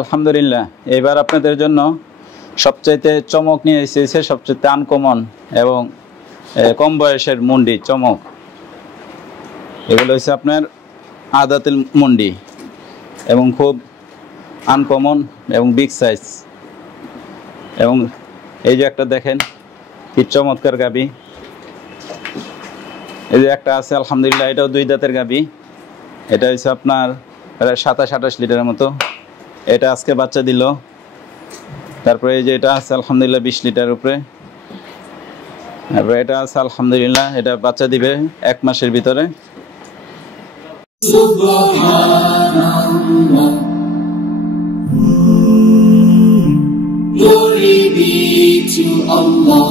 আলহামদুলিল্লাহ, এবার আপনাদের জন্য সবচাইতে চমক নিয়ে এসেছে, সবচাইতে আনকমন এবং কম বয়সের মুন্ডি চমক। এগুলো হচ্ছে আপনার আদাতিল মুন্ডি এবং খুব আনকমন এবং বিগ সাইজ। এবং এই যে একটা দেখেন কি চমৎকার গাবি, এই যে একটা আছে আলহামদুলিল্লাহ, এটাও 2 দাঁতের গাবি। এটা হচ্ছে আপনার প্রায় 27-28 লিটারের মতো। এটা আজকে বাচ্চা দিল। তারপরে এই যে এটা আছে আলহামদুলিল্লাহ 20 লিটারের উপরে। তারপরে এটা আছে আলহামদুলিল্লাহ, এটা বাচ্চা দিবে 1 মাসের ভিতরে। Subhanallah, glory be to Allah.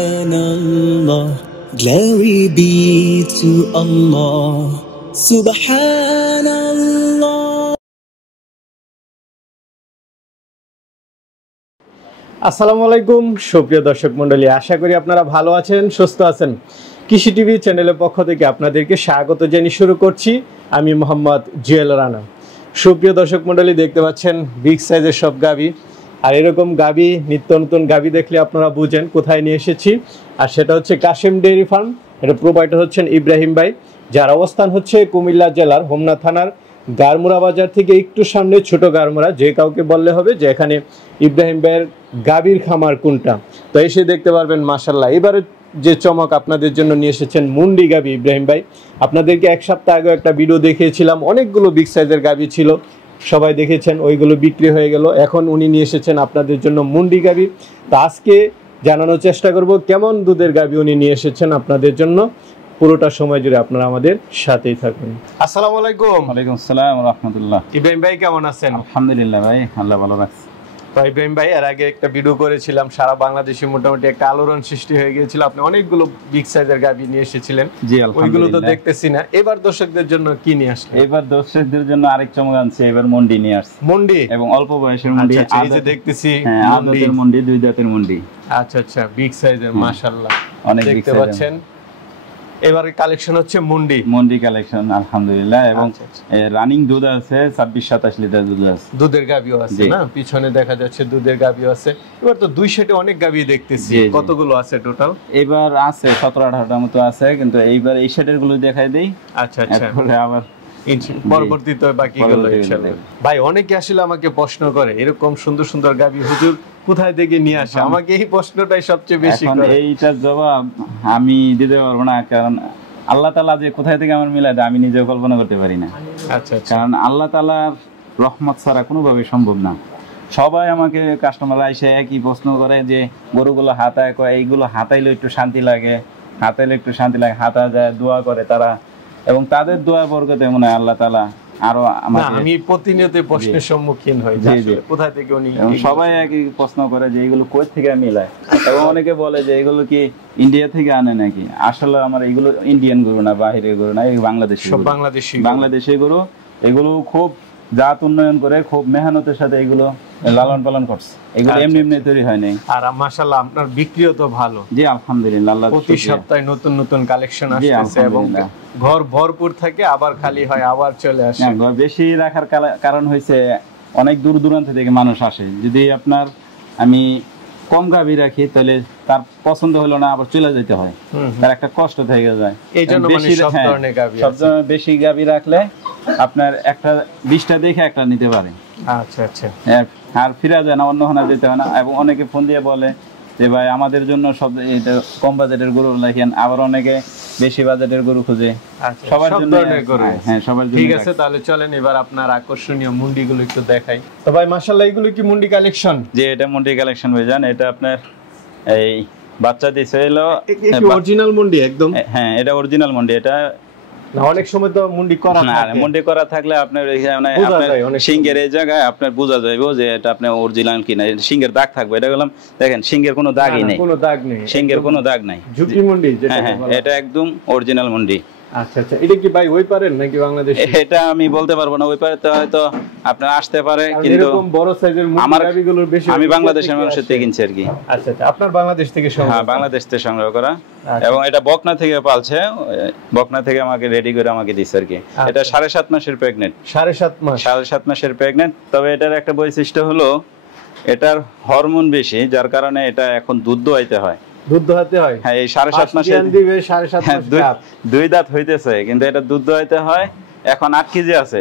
Subhanallah, glory be to Allah. Subhanallah. আসসালামু আলাইকুম সুপ্রিয় দর্শক মণ্ডলী, আশা করি আপনারা ভালো আছেন, সুস্থ আছেন। কৃষি টিভি চ্যানেলের পক্ষ থেকে আপনাদেরকে স্বাগত জানিয়ে শুরু করছি আমি মোহাম্মদ জুয়েল রানা। সুপ্রিয় দর্শক মণ্ডলী, দেখতে পাচ্ছেন বিগ সাইজের সব গাবি। আর এরকম গাবি, নিত্য নতুন গাবি দেখলে আপনারা বুঝেন কোথায় নিয়ে এসেছি। আর সেটা হচ্ছে কাশেম ডেইরি ফার্ম। এটা প্রোভাইডার হচ্ছেন ইব্রাহিম ভাই, যার অবস্থান হচ্ছে কুমিল্লা জেলার হোমনা থানার গারমুরা বাজার থেকে একটু সামনে ছোট গারমুরা। যে কাউকে বললে হবে যে এখানে ইব্রাহিম ভাইয়ের গাবির খামার কোনটা, তো এসে দেখতে পারবেন। মাশাল্লাহ, এবারে যে চমক আপনাদের জন্য নিয়ে এসেছেন মুন্ডি গাবি ইব্রাহিম ভাই। আপনাদেরকে 1 সপ্তাহ আগে একটা ভিডিও দেখিয়েছিলাম, অনেকগুলো বিগ সাইজের গাবি ছিল, সবাই দেখেছেন, ওইগুলো বিক্রি হয়ে গেল। এখন উনি নিয়ে এসেছেন আপনাদের জন্য মুন্ডি গাবি। তো আজকে জানানোর চেষ্টা করব কেমন দুধের গাবি উনি নিয়ে এসেছেন আপনাদের জন্য। পুরোটা সময় জুড়ে আপনারা আমাদের সাথেই থাকুন। আসসালামু আলাইকুম। ওয়ালাইকুম আসসালাম ওয়া রাহমাতুল্লাহ। ইব্রাহিম ভাই কেমন আছেন? আলহামদুলিল্লাহ ভাই, আল্লাহ ভালো রাখছে। তো ইব্রাহিম ভাই, এর আগে একটা ভিডিও করেছিলাম, সারা বাংলাদেশে মোটামুটি একটা আলোড়ন সৃষ্টি হয়ে গিয়েছিল। আপনি অনেকগুলো বিগ সাইজের গাবি নিয়ে এসেছিলেন, জি ওইগুলো তো আলহামদুলিল্লাহ। দেখতেছি না। এবার দর্শকদের জন্য কি নিয়ে আসলেন? এবার দর্শকদের জন্য আরেক চমক আনছে, এবার মুন্ডি নিয়ে আসছে। মুন্ডি এবং অল্প বয়সের মুন্ডি। আচ্ছা, এই যে দেখতেছি আদাতের মুন্ডি, 2 দাঁতের মুন্ডি। আচ্ছা আচ্ছা, বিগ সাইজের মাশাআল্লাহ, অনেক big দেখতে size পাচ্ছেন। এবারে কালেকশন হচ্ছে মুন্ডি কালেকশন আলহামদুলিল্লাহ। এবং রানিং দুধ আছে 26-27 লিটার দুধ আছে। দুধের গাবিও আছে না, পিছনে দেখা যাচ্ছে দুধের গাবিও আছে। এবার তো 2 সেটে অনেক গাবি দেখতেছি, কতগুলো আছে টোটাল? এবার আছে 17-18টার মতো আছে, কিন্তু এইবার এই সেটের গুলো দেখাই দেই। আচ্ছা আচ্ছা, আবার পরবর্তীতে বাকিগুলো ইনশাআল্লাহ। ভাই, অনেকে আসলে আমাকে প্রশ্ন করে এরকম সুন্দর সুন্দর গাবি হুজুর কোথায় থেকে নিয়ে আসে? আমাকে এই প্রশ্নটাই সবচেয়ে বেশি করে। এইটার জবাব আমি দিতে পারবো না, কারণ আল্লাহ তাআলা যে কোথায় থেকে আমার মিলায় দেয় আমি নিজেও কল্পনা করতে পারি না। আচ্ছা আচ্ছা, কারণ আল্লাহ তাআলার রহমত ছাড়া কোনোভাবে সম্ভব না। সবাই আমাকে কাস্টমাররা এসে একই প্রশ্ন করে যে গরুগুলো হাতায়, এইগুলো হাতাইলে একটু শান্তি লাগে, হাতা যায়, দোয়া করে তারা, এবং তাদের দোয়া বরকতে মনে হয় আল্লাহ তাআলা আরো আমাকে। আমি প্রতিনিয়ত প্রশ্নের সম্মুখীন হই যে কোথায় থেকে উনি, সবাই একই প্রশ্ন করে যে এগুলো কই থেকে মিলায়, এবং অনেকে বলে যে এগুলো কি ইন্ডিয়া থেকে আনে নাকি। আসলে আমার এগুলো ইন্ডিয়ান গরু না, বাহিরের গরু না, এই বাংলাদেশি গরু। এগুলো খুব জাত উন্নয়ন করে, খুব মেহনতের সাথে এগুলো লালন পালন করছে, এগুলো এমনি এমনি তৈরি হয় নাই। আর মাশাআল্লাহ আপনার বিক্রিও তো ভালো। জি আলহামদুলিল্লাহ, আল্লাহ প্রতি সপ্তাহে নতুন নতুন কালেকশন আসছে এবং ঘর ভরপুর থাকে, আবার খালি হয়, আবার চলে আসে। ঘর বেশি রাখার কারণ হয়েছে অনেক দূর দূরান্ত থেকে মানুষ আসে। যদি আপনার আমি কম গাভী রাখি তাহলে তার পছন্দ হলো না, আবার চলে যেতে হয়, তার একটা কষ্ট থেকে যায়। এই জন্য সব ধরনের গাভী, সব ধরনের বেশি গাভী রাখলে আপনার একটা 20টা দেখে একটা নিতে পারে। আচ্ছা আচ্ছা, আর ফিরা যায় না, অন্য হানা যেতে হয় না। এবং অনেকে ফোন দিয়ে বলে যে ভাই আমাদের জন্য সব এটা কম বাজেটের গরু রাখেন, আবার অনেকে বেশি বাজেটের গরু খুঁজে। সবার জন্য হ্যাঁ, সবার জন্য। ঠিক আছে, তাহলে চলেন এবার আপনার আকর্ষণীয় মুন্ডিগুলো একটু দেখাই। তো ভাই মাশাআল্লাহ, এগুলো কি মুন্ডি কালেকশন? যে এটা মুন্ডি কালেকশন ভাই, জান এটা আপনার এই বাচ্চা দিছে হলো অরিজিনাল মুন্ডি একদম। হ্যাঁ, এটা অরিজিনাল মুন্ডি। এটা না, অনেক সময় তো মুন্ডি করা থাকে, মুন্ডি করা থাকলে আপনার সিংহের এই জায়গায় আপনার বোঝা যাবে যে এটা আপনার অরিজিনাল কিনা। সিংহের দাগ থাকবে, এটা বললাম দেখেন সিংহের কোনো দাগই নেই, কোনো দাগ নেই, সিংহের কোনো দাগ নাই। ঝুঁকি মুন্ডি যেটা, হ্যাঁ, এটা একদম অরিজিনাল মুন্ডি। আচ্ছা আচ্ছা, এটা কি ভাই ওই পারেন নাকি বাংলাদেশ? এটা আমি বলতে পারবো না, ওই পারে তো হয়তো আপনার আসতে পারে, কারণ কিন্তু এরকম বড় সাইজের আমার গাভীগুলোর বেশি আমি ইন্ডিয়া বাংলাদেশের থেকে মানুষের আসে। থেকে কিনছি আর কি। আচ্ছা আচ্ছা, আপনার বাংলাদেশ থেকে সংগ্রহ হ্যাঁ, করা? বাংলাদেশ থেকে সংগ্রহ করা। আচ্ছা। এবং এটা বকনা থেকে পালছে, বকনা থেকে আমাকে রেডি করে আমাকে দিচ্ছে আর কি। এটা 7.5 মাসের প্রেগনেন্ট। 7.5 মাস? 7.5 মাসের প্রেগনেন্ট। তবে এটার একটা বৈশিষ্ট্য হলো এটার হরমোন বেশি, যার কারণে এটা এখন দুধ দোয়াইতে হয়। দুধ দোহাতে হয়? হ্যাঁ, এই 7.5 মাসে দিবে 7.5 হ্যাঁ, মাস গাব। 2 দাঁত হইতেছে, কিন্তু এটা দুধ দোয়াইতে হয়। এখন 8 কেজি আছে।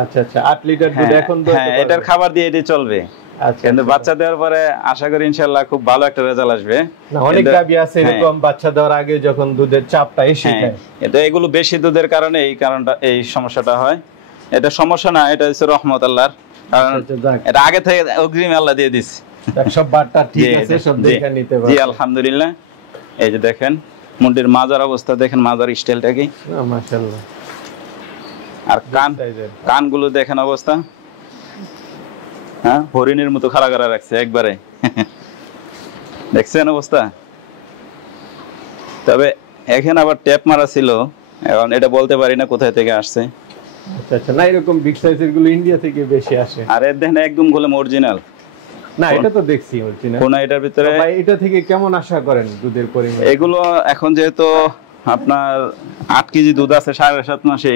আচ্ছা আচ্ছা, 8 লিটার দুধ হ্যাঁ, এখন দোয়াতে হ্যাঁ, পারবে? এটার খাবার দিয়ে এটি চলবে। আচ্ছা, কিন্তু আচ্ছা। বাচ্চা দেওয়ার পরে আশা করি ইনশাআল্লাহ খুব ভালো একটা রেজাল্ট আসবে। না, অনেক কিন্তু- গাভী আছে হ্যাঁ, এরকম বাচ্চা দেওয়ার আগে যখন দুধের চাপটা এসে হ্যাঁ, যায়। এটা এগুলো বেশি দুধের কারণে এই সমস্যাটা হয়। এটা সমস্যা না, এটা হচ্ছে রহমত আল্লাহর। কারণ আচ্ছা, যাক। এটা আগে থেকে অগ্রিম আল্লাহ দিয়ে দিচ্ছে। যাক, সব বাটটা ঠিক জি, আছে, সব জি, দেখে নিতে জি, পারবে। আলহামদুলিল্লাহ। এই যে দেখেন মুন্ডির মাজার অবস্থা দেখেন, মাজার স্টাইলটা কি, না, মাশাআল্লাহ। আর সাইজের। কানগুলো দেখেন অবস্থা। হ্যাঁ, হরিণের মতো খাড়া করা রাখছে একবারে। দেখছেন অবস্থা? তবে এখানে আবার ট্যাপ মারা ছিল, এখন এটা বলতে পারি না কোথায় থেকে আসছে। আচ্ছা আচ্ছা, না এরকম বিগ সাইজের গুলো ইন্ডিয়া থেকে বেশি আসে। আর এর দেখেন একদম গোলে অরিজিনাল। না, এটা তো দেখছি অরিজিনাল। কোন এটার ভিতরে ভাই এটা থেকে কেমন আশা করেন দুধের পরিমাণ? এগুলো এখন যেহেতু আপনার 8 কেজি দুধ আছে 7.5 মাসে,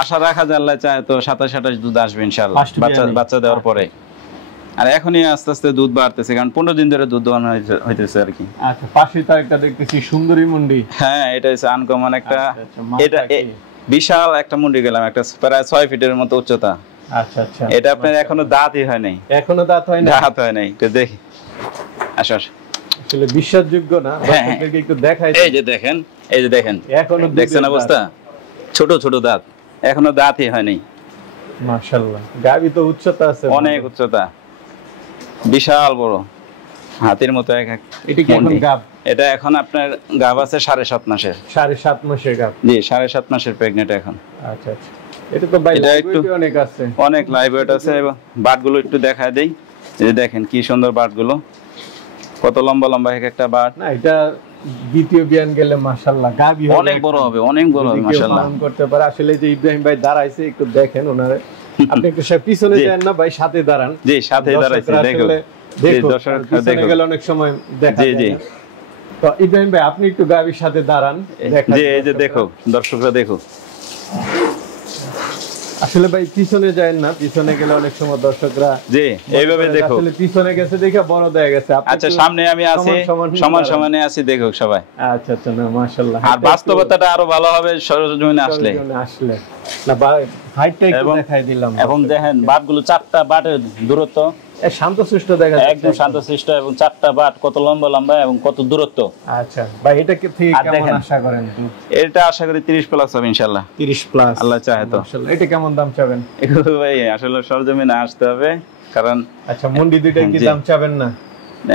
আশা রাখা যায় আল্লাহ চায় তো 27-28 দুধ আসবে ইনশাআল্লাহ First বিয়ানে? বাচ্চা দেওয়ার পরে। আর এখনই আস্তে আস্তে দুধ বাড়তেছে, কারণ 15 দিন ধরে দুধ দোয়ানো হইতেছে আর কি। আচ্ছা, পাশে তো একটা দেখতেছি সুন্দরী মুন্ডি। হ্যাঁ, এটা হচ্ছে আনকমন একটা। আচ্ছা, আচ্ছা, মাথা এটা কি? বিশাল একটা মুন্ডি গেলাম, একটা প্রায় 6 ফিটের মতো উচ্চতা। আচ্ছা আচ্ছা, এটা আপনার এখনো দাঁতই হয় নাই। এখনো দাঁত হয় না? দাঁত হয় নাই, একটু দেখি। আসো আসো। আসলে বিশ্বাসযোগ্য না, হ্যাঁ, দর্শকদেরকে একটু দেখাই। এই যে দেখেন, এই যে দেখেন, এখনো দুধের দেখছেন দাঁত। অবস্থা? ছোট ছোট দাঁত, এখনো দাঁতই হয় নাই। মাশাআল্লাহ, গাভী তো উচ্চতা আছে অনেক উচ্চতা, বিশাল বড়, হাতির মতো এক এক এটা কি এখন মন্ডি। গাভ? এটা এখন আপনার গাভ আছে 7.5 মাসের। 7.5 মাসের গাভ? জি, 7.5 মাসের প্রেগনেন্ট এখন। আচ্ছা আচ্ছা, এটা তো ভাই এটা লাইভ একটু- ওয়েটই অনেক আছে। অনেক লাইভ ওয়েট আছে। এবং বাটগুলো একটু দেখায় দেই। এই যে দেখেন কি সুন্দর বাটগুলো, কত লম্বা লম্বা এক একটা বাট। না, এটা দ্বিতীয় বিয়ান গেলে মাশাআল্লাহ গাভী হবে অনেক বড় হবে, অনেক বড় হবে যদি কেউ মাশাআল্লাহ। পালন করতে পারে। আসলে যে ইব্রাহিম ভাই দাঁড়াইছে, একটু দেখেন ওনারে। আপনি একটু পিছনে জি। যান না ভাই, সাথে দাঁড়ান। জি, সাথে দাঁড়াইছে, দর্শকরা দেখো। আসলে জি, দেখুক, দর্শকরা কারণ পিছনে দেখুক। গেলে অনেক সময় দেখা জি, যায় জি। না। তো ইব্রাহিম ভাই আপনি একটু গাভীর সাথে দাঁড়ান, দেখান জি, এই যে দর্শকরা। দেখো, দর্শকরা দেখো। আসলে ভাই পিছনে যায় না, পিছনে গেলে অনেক সময় দর্শকরা জি, এইভাবে মনে করে দেখো। আসলে পিছনে গেছে দেখে বড় দেয়া গেছে। আপনি আচ্ছা, একটু সামনে আমি আছি, সমান দাঁড়ান। সমানে আছি, দেখো সবাই। আচ্ছা আচ্ছা, না মাশাআল্লাহ। আর বাস্তবতাটা আরো ভালো হবে সরজমিনে আসলে। আসলে না, হাইটটা একটু এবং- দেখাই দিলাম। এবং দেখেন বাটগুলো, 4টা বাটের দূরত্ব শান্তশিষ্ট দেখা যাচ্ছে একদম শান্তশিষ্ট, এবং 4টা বাট কত লম্বা লম্বা এবং কত দূরত্ব। আচ্ছা ভাই, এটা থেকে আর কেমন দেখেন। আশা করেন? এটা আশা করি 30 প্লাস হবে ইনশাআল্লাহ। 30 প্লাস আল্লাহ চাহে তো। মাশাআল্লাহ। এটা কেমন দাম চাবেন? এগুলো ভাই আসলে সরজমিনে আসতে হবে, কারণ আচ্ছা, মন্ডি দুইটার কি জি। দাম চাবেন না?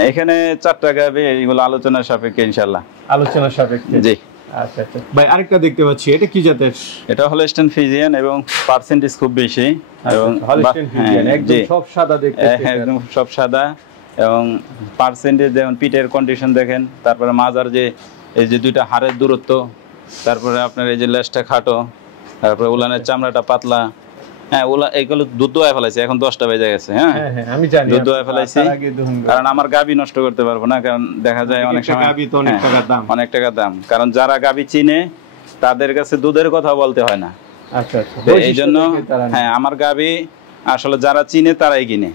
এখানে 4টা গাবে, এগুলো আলোচনার সাপেক্ষে ইনশাআল্লাহ। আলোচনা সাপেক্ষে। জি, আচ্ছা আচ্ছা ভাই, আরেকটা দেখতে পাচ্ছি, এটা কি জাতের? এটা হলস্টাইন ফ্রিজিয়ান এবং পার্সেন্টেজ খুব বেশি। এবং হলস্টাইন ফ্রিজিয়ান, একদম জি, সব সাদা দেখতেছি। একদম সব সাদা। এবং পার্সেন্টেজ যেমন পিঠের কন্ডিশন দেখেন, তারপরে মাজার যে এই যে 2টা হাড়ের দূরত্ব, তারপরে আপনার এই যে লেজটা খাটো, তারপরে উলানের চামড়াটা পাতলা। হ্যাঁ, এগুলো দুধ দোয়ায় ফেলাইছে, এখন 10টা বেজে গেছে। হ্যাঁ, হ্যাঁ হ্যাঁ, আমি জানি। দুধ দোয়ায় ফেলাইছি, তার আগে দহন করে। কারণ আমার গাবি নষ্ট করতে পারবো না, কারণ দেখা যায় অনেক একটা সময় গাভী তো অনেক হ্যাঁ, টাকা দাম। অনেক টাকা দাম। কারণ যারা গাবি চিনে তাদের কাছে দুধের কথা বলতে হয় না। আচ্ছা আচ্ছা, তো এই জন্য বৈশিষ্ট্য দেখে তারা নেয়। হ্যাঁ, আমার গাবি আসলে যারা চিনে তারাই কিনে।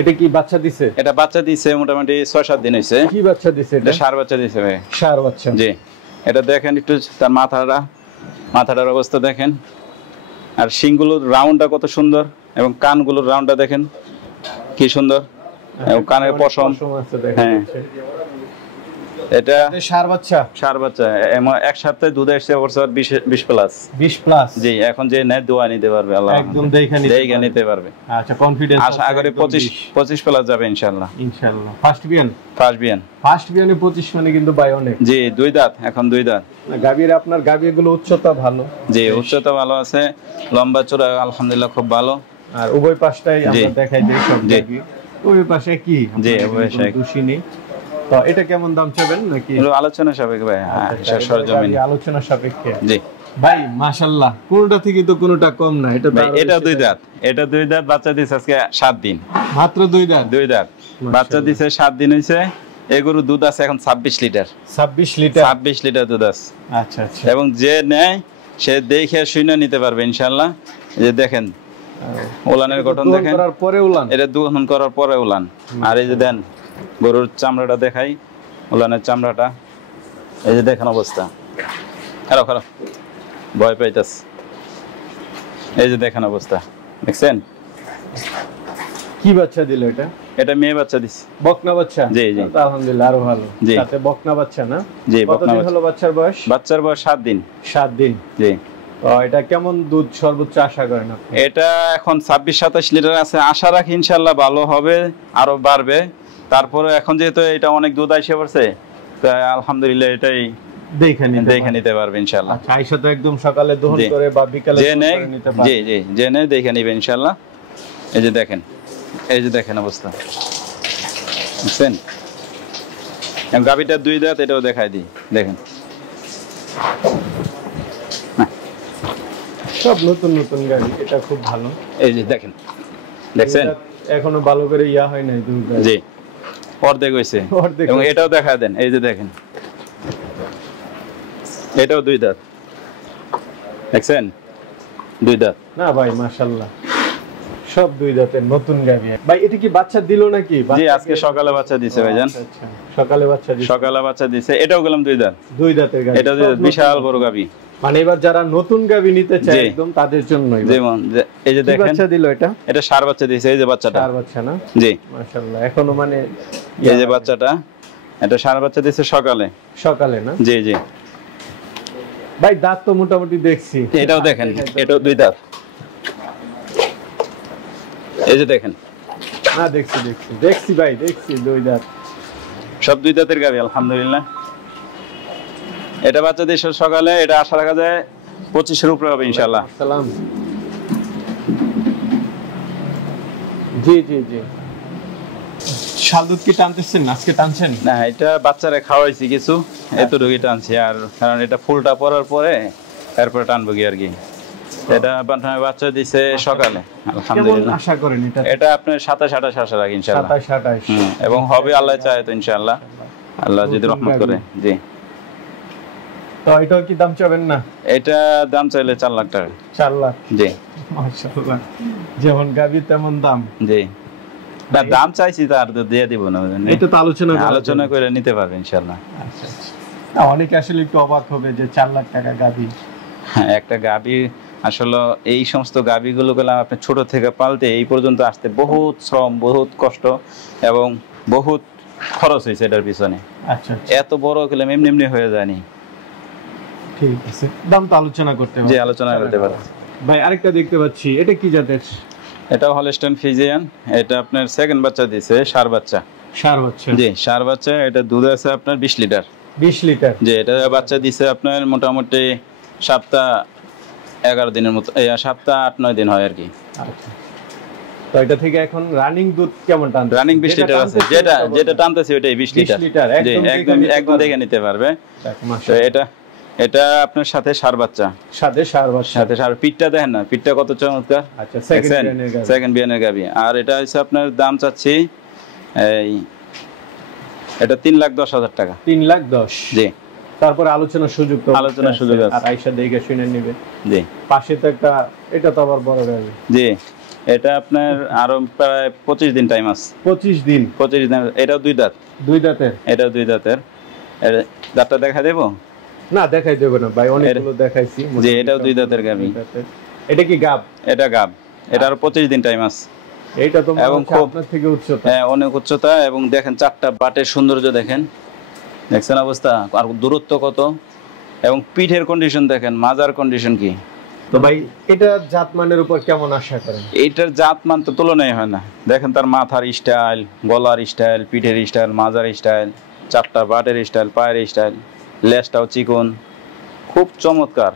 এটা কি বাচ্চা দিছে? এটা বাচ্চা দিছে মোটামুটি 6-7 দিন হয়েছে। কি বাচ্চা দিছে এটা? এটা ষাঁড় বাচ্চা দিছে ভাই। ষাঁড় বাচ্চা। জি, এটা দেখেন একটু, তার মাথাটার অবস্থা দেখেন, আর শিংগুলোর রাউন্ডটা কত সুন্দর, এবং কানগুলোর রাউন্ডটা দেখেন কি সুন্দর, এবং কানের পশম। আছে দেখা হ্যাঁ। যাচ্ছে। এটা এটা ষাঁড় বাচ্চা। ষাঁড় বাচ্চা, এক সপ্তাহে দুধ আসছে 20 প্লাস। 20 প্লাস। জি, এখন যে নেয় দোয়া নিতে পারবে, আল্লাহ একদম দেখে নিতে দেখে পারবে। নিতে পারবে। আচ্ছা, কনফিডেন্স আশা করি 25 প্লাস যাবে ইনশাআল্লাহ। ইনশাআল্লাহ। ফার্স্ট বিয়ান? ফার্স্ট বিয়ান। ফার্স্ট বিয়ানে 25 মানে কিন্তু ভাই অনেক। জি, 2 দাঁত, এখন 2 দাঁত। গাভীর আপনার গাভীগুলো উচ্চতা ভালো। জি, উচ্চতা ভালো আছে, লম্বা চূড়া আলহামদুলিল্লাহ খুব ভালো। আর উভয় পাশটাই জি। আমরা দেখাই দিই সব জি। গাভী। উভয় পাশে কি? জি, আপনার উভয় কোনো পাশে। দোষী নেই। তো এটা কেমন দাম চাবেন নাকি? এগুলো আলোচনা সাপেক্ষে ভাই। হ্যাঁ, আচ্ছা, সরজমিন। গাভী আলোচনা সাপেক্ষে। জি, ভাই মাশাআল্লাহ, কোনটা থেকে তো কোনটা কম না। এটা ভাই এটা দুই দাঁত, এটা দুই দাঁত, বাচ্চা দিছে আজকে 7 দিন, মাত্র দুই দাঁত। দুই দাঁত বাচ্চা দিছে, 7 দিন হইছে। এই গরুর দুধ আছে এখন 26 লিটার। 26 লিটার? 26 লিটার দুধ আছে। আচ্ছা আচ্ছা। এবং যে নেয় সে দেখে শুনে নিতে পারবে ইনশাআল্লাহ। এই যে দেখেন উলানের গঠন দেখেন, করার পরে উলান, এটা দহন করার পরে উলান। আর এই যে দেন গরুর চামড়াটা দেখাই, উলানের চামড়াটা এই যে দেখেন অবস্থা। খারাপ খারাপ ভয় পাইতাস, এই যে দেখেন অবস্থা, দেখছেন? কি বাচ্চা দিল এটা? এটা মেয়ে বাচ্চা দিছে। বকনা বাচ্চা? জি জি, তো আলহামদুলিল্লাহ আরো ভালো। জি। সাথে বকনা বাচ্চা না? জি, বকনা কতদিন বাচ্চা। হলো বাচ্চার বয়স? বাচ্চার বয়স 7 দিন। 7 দিন। জি। তো এটা কেমন দুধ সর্বোচ্চ আশা করেন আপনি? এটা এখন 26-27 লিটার আছে, আশা রাখি ইনশাআল্লাহ ভালো হবে, আরো বাড়বে। তারপরে এখন যেহেতু এটা অনেক দুধ আইসে পড়ছে, তাই আলহামদুলিল্লাহ এটাই দেখে নিতে পারবে ইনশাআল্লাহ। আচ্ছা, আইসা তো একদম সকালে দহন জি। করে বা বিকালে যে দহন নেয়, করে নিতে পারবে। জি জি, যে নেয় দেখে নিবে ইনশাআল্লাহ। এই যে দেখেন, এই যে দেখেন অবস্থা, বুঝছেন? গাভীটা দুই দাঁত, এটাও দেখাই দিই, দেখেন। সব নতুন নতুন গাড়ি, এটা খুব ভালো। এই যে দেখেন, দেখছেন? এটা এখনো ভালো করে ইয়া হয় নাই দুধ। জি, অর্ধেক হয়েছে। অর্ধেক এবং হয়েছে। এটাও দেখা দেন, এই যে দেখেন, এটাও দুই দাঁত, দেখছেন? দুই দাঁত। না ভাই মাশাআল্লাহ, সব দুই দাঁতের নতুন গাভী। ভাই এটা কি বাচ্চা দিল নাকি? জি, আজকে সকালে বাচ্চা দিছে ভাইজান। আচ্ছা, আচ্ছা। সকালে বাচ্চা দিছে। সকালে বাচ্চা দিছে, এটাও গেলাম দুই দাঁত। দুই দাঁতের গাভী। এটা সব বিশাল নতুন। বড় গাভী। মানে এবার যারা নতুন গাভী নিতে চায় জি। একদম তাদের জন্যই। যেমন এই যে কি দেখেন, বাচ্চা দিল এটা? এটা ষাঁড় বাচ্চা দিছে, এই যে বাচ্চাটা। চার বাচ্চা না? জি, মাশাআল্লাহ, এখনো মানে এই যে বাচ্চাটা, এটা ষাঁড় বাচ্চা দিছে সকালে। সকালে না? জি জি। ভাই দাঁত তো মোটামুটি দেখছি। এটাও দেখেন, এটাও দুই দাঁত, এই যে দেখেন। না দেখছি দেখছি দেখছি ভাই, দেখছি দুই দাঁত। সব দুই দাঁতের গাভী আলহামদুলিল্লাহ। এটা বাচ্চা দিছে সকালে, এটা আশা রাখা যায় 25-এর উপরে হবে ইনশাআল্লাহ। সালাম। জি জি জি। শাল দুধ কি টানতেছেন আজকে? টানছেন না, এটা বাচ্চারা খাওয়াইছি কিছু, এতটুকুই টানছি। আর কারণ এটা ফুলটা পড়ার পরে তারপরে টানবো কি আর কি। এটা বাচ্চা দিছে সকালে কেমন আলহামদুলিল্লাহ। আশা করেন এটা? এটা আপনার 27-28 আশা রাখি ইনশাআল্লাহ। 27-28 এবং হবে আল্লাহ চায় তো ইনশাআল্লাহ, আল্লাহ যদি রহমত করে। জি। তো এটাও কি দাম চাবেন না? এটা দাম চাইলে 4 লাখ টাকা। 4 লাখ? জি। মাশাআল্লাহ, যেমন গাবি তেমন দাম। জি, না দাম চাইছি তার তো দিয়ে দিব না, এটা তো আলোচনা করে নিতে পারবে ইনশাআল্লাহ। আচ্ছা আচ্ছা। না, অনেকে আসলে একটু অবাক হবে যে 4 লাখ টাকা গাবি। হ্যাঁ, একটা গাভী আসলে এই সমস্ত গাভীগুলো আপনি ছোট থেকে পালতে এই পর্যন্ত আসতে বহুত শ্রম, বহুত কষ্ট এবং বহুত খরচ হয়েছে এটার পিছনে। আচ্ছা, এত বড় হলে এমনি এমনি হয়ে যায়নি। ঠিক আছে, দাম তো আলোচনা করতে হবে। যে আলোচনা করতে পারে। ভাই আরেকটা দেখতে পাচ্ছি, এটা কি জাতের? এটা হলস্টাইন ফ্রিজিয়ান। এটা আপনার সেকেন্ড বাচ্চা দিছে, ষাঁড় বাচ্চা। ষাঁড় বাচ্চা? জি, ষাঁড় বাচ্চা। এটা দুধ আছে আপনার 20 লিটার। 20 লিটার? জি, এটা বাচ্চা দিছে আপনার মোটামুটি সপ্তাহ 11 দিনের মতো, সপ্তাহ 8-9 দিন হয় আর কি। আচ্ছা। তো এটা থেকে এখন রানিং দুধ কেমন টানছে? রানিং 20 লিটার আছে, যেটা টানতেছে ওটাই 20 লিটার। 20 লিটার জি, একদম দেখে নিতে পারবে। তো এটা আপনার সাথে ষাঁড় বাচ্চা, সাথে ষাঁড় বাচ্চা, সাথে ষাঁড়। পিঠটা দেখেন না, পিঠটা কত চমৎকার। আচ্ছা, সেকেন্ড বিয়ানের গাভী। আর এটা হচ্ছে আপনার দাম চাচ্ছি এই, এটা 3,10,000 টাকা। 3,10,000? জি। তারপরে আলোচনার সুযোগ তো আলোচনার সুযোগ আছে। আর আয়শা দেখে শুনে নেবে। জি। পাশে তো একটা, এটা তো আবার বড় গাভী। জি, এটা আপনার আরো প্রায় 25 দিন টাইম আছে। 25 দিন? 25 দিন। এটাও দুই দাঁত। দুই দাঁতের? এটাও দুই দাঁতের। দাঁতটা দেখা দেবো? না, দেখাই দেবো না ভাই, অনেকগুলো দেখাইছি। জি, এটাও দুই দাঁতের গাভী। এটা কি গাব? এটা গাব। এটা আরো 25 দিন টাইম আছে। এইটা তো এবং খুব আপনার থেকে উচ্চতা। হ্যাঁ, অনেক উচ্চতা। এবং দেখেন চারটা বাটের সৌন্দর্য দেখেন, দেখছেন অবস্থা, আর দূরত্ব কত, এবং পিঠের কন্ডিশন দেখেন, মাজার কন্ডিশন কি। তো ভাই এটা জাতমানের উপর কেমন আশা করেন? এইটার জাত মান তো তুলনাই হয় না। দেখেন তার মাথার স্টাইল, গলার স্টাইল, পিঠের স্টাইল, মাজার স্টাইল, চারটা বাটের স্টাইল, পায়ের স্টাইল, লেজটাও চিকন, খুব চমৎকার।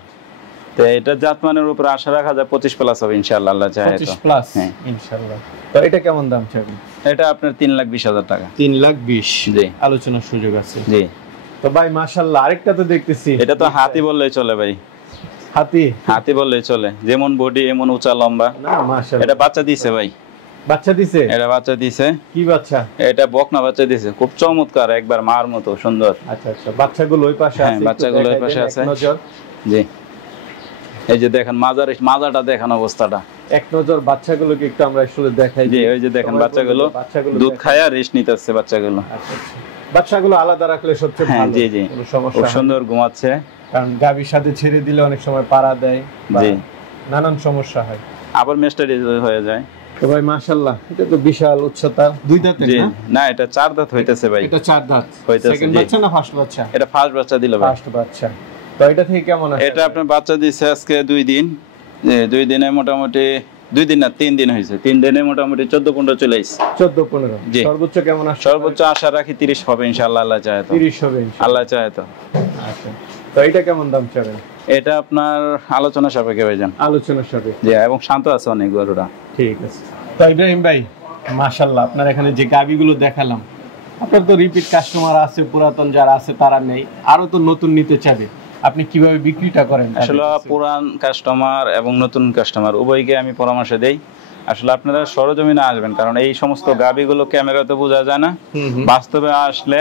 তো এটা জাতমানের উপর আশা রাখা যায় 25+ হবে ইনশাআল্লাহ, আল্লাহ চাহে তো। 25+? হ্যাঁ ইনশাআল্লাহ। তো এটা কেমন দাম চাইবেন? এটা আপনার 3,20,000 টাকা। 3,20,000? জি। আলোচনার সুযোগ আছে? জি। তো ভাই মাশাআল্লাহ, আরেকটা তো দেখতেছি। এটা তো হাতি বললেই চলে ভাই। হাতি হাতি বললেই চলে, যেমন বডি এমন উঁচা লম্বা। না মাশাআল্লাহ। এটা বাচ্চা দিছে ভাই, বাচ্চা দিছে? এটা বাচ্চা দিছে। কি বাচ্চা? এটা বকনা বাচ্চা দিছে, খুব চমৎকার, একবার মার মতো সুন্দর। আচ্ছা আচ্ছা, বাচ্চাগুলো ওই পাশে হ্যাঁ, আছে, বাচ্চাগুলো ওই পাশে আছে। নজর, জি, এই যে দেখেন মাজাটা দেখেন অবস্থাটা। এক নজর বাচ্চাগুলোকে একটু আমরা আসলে দেখাই। জি, ওই যে দেখেন বাচ্চাগুলো দুধ খায়া রেস্ট নিতেছে বাচ্চাগুলো। আচ্ছা আচ্ছা, বাচ্চাগুলো আলাদা রাখলে সবচেয়ে হ্যাঁ, ভালো। জি জি, কোনো খুব সমস্যা সুন্দর ঘুমাচ্ছে। কারণ গাভীর সাথে ছেড়ে দিলে অনেক সময় পাড়া দেয় বা জি, নানান সমস্যা হয়। আবার মেস্টারি হয়ে যায়। তো ভাই মাশাআল্লাহ, এটা তো বিশাল উচ্চতা। দুই দাঁতের জি না? না, এটা 4 দাঁত হইতেছে ভাই। এটা 4 দাঁত হইতেছে, সেকেন্ড জি। বাচ্চা না ফার্স্ট বাচ্চা? এটা ফার্স্ট বাচ্চা দিল ভাই। ফার্স্ট বাচ্চা। তো এটা থেকে কেমন আছে? এটা আপনার বাচ্চা দিছে আজকে 2 দিন। 2 দিনে মোটামুটি 2 দিন না 3 দিন হয়েছে। 3 দিনে মোটামুটি 14-15 চলে আসছে। 14-15। জি। সর্বোচ্চ কেমন আসছে? সর্বোচ্চ আশা রাখি 30 হবে ইনশাআল্লাহ, আল্লাহ চায় তো। 30 হবে ইনশাআল্লাহ। আল্লাহ চায় তো। আচ্ছা, তো এটা কেমন দাম চাবেন? এটা আপনার আলোচনা সাপেক্ষে ভাইজান। আলোচনার সাথে। জি, এবং শান্ত আছে অনেক গরুরা। ঠিক আছে। তো ইব্রাহিম ভাই মাশাআল্লাহ, আপনার এখানে যে গাবিগুলো দেখালাম, আপনার তো রিপিট কাস্টমার আছে, পুরাতন যারা আছে তারা নেই, আরো তো নতুন নিতে চাবে, আপনি কিভাবে বিক্রিটা করেন? আসলে পুরান কাস্টমার এবং নতুন কাস্টমার উভয়কে আমি পরামর্শ দেই, আসলে আপনারা সরজমিনে আসবেন, কারণ এই সমস্ত গাবিগুলো ক্যামেরাতে বোঝা যায় না। বাস্তবে আসলে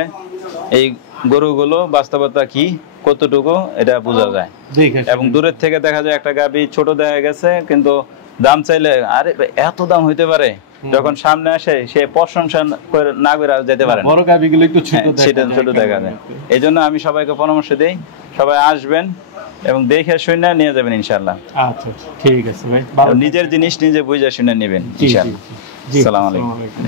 এই গরুগুলো বাস্তবতা কি কতটুকু এটা বোঝা যায়। এবং দূরের থেকে দেখা যায় একটা গাবি ছোট দেখা গেছে, কিন্তু দাম চাইলে আরে এত দাম হইতে পারে, যখন সামনে আসে সে প্রশংসা না করে যেতে পারে। বড় গাবিগুলো একটু ছোট দেখা যায়। এই জন্য আমি সবাইকে পরামর্শ দেই, সবাই আসবেন এবং দেখে শুনে নিয়ে যাবেন ইনশাআল্লাহ। আচ্ছা ঠিক আছে ভাই, নিজের জিনিস নিজে বুঝে শুনে নেবেন ইনশাআল্লাহ। আসসালামু আলাইকুম।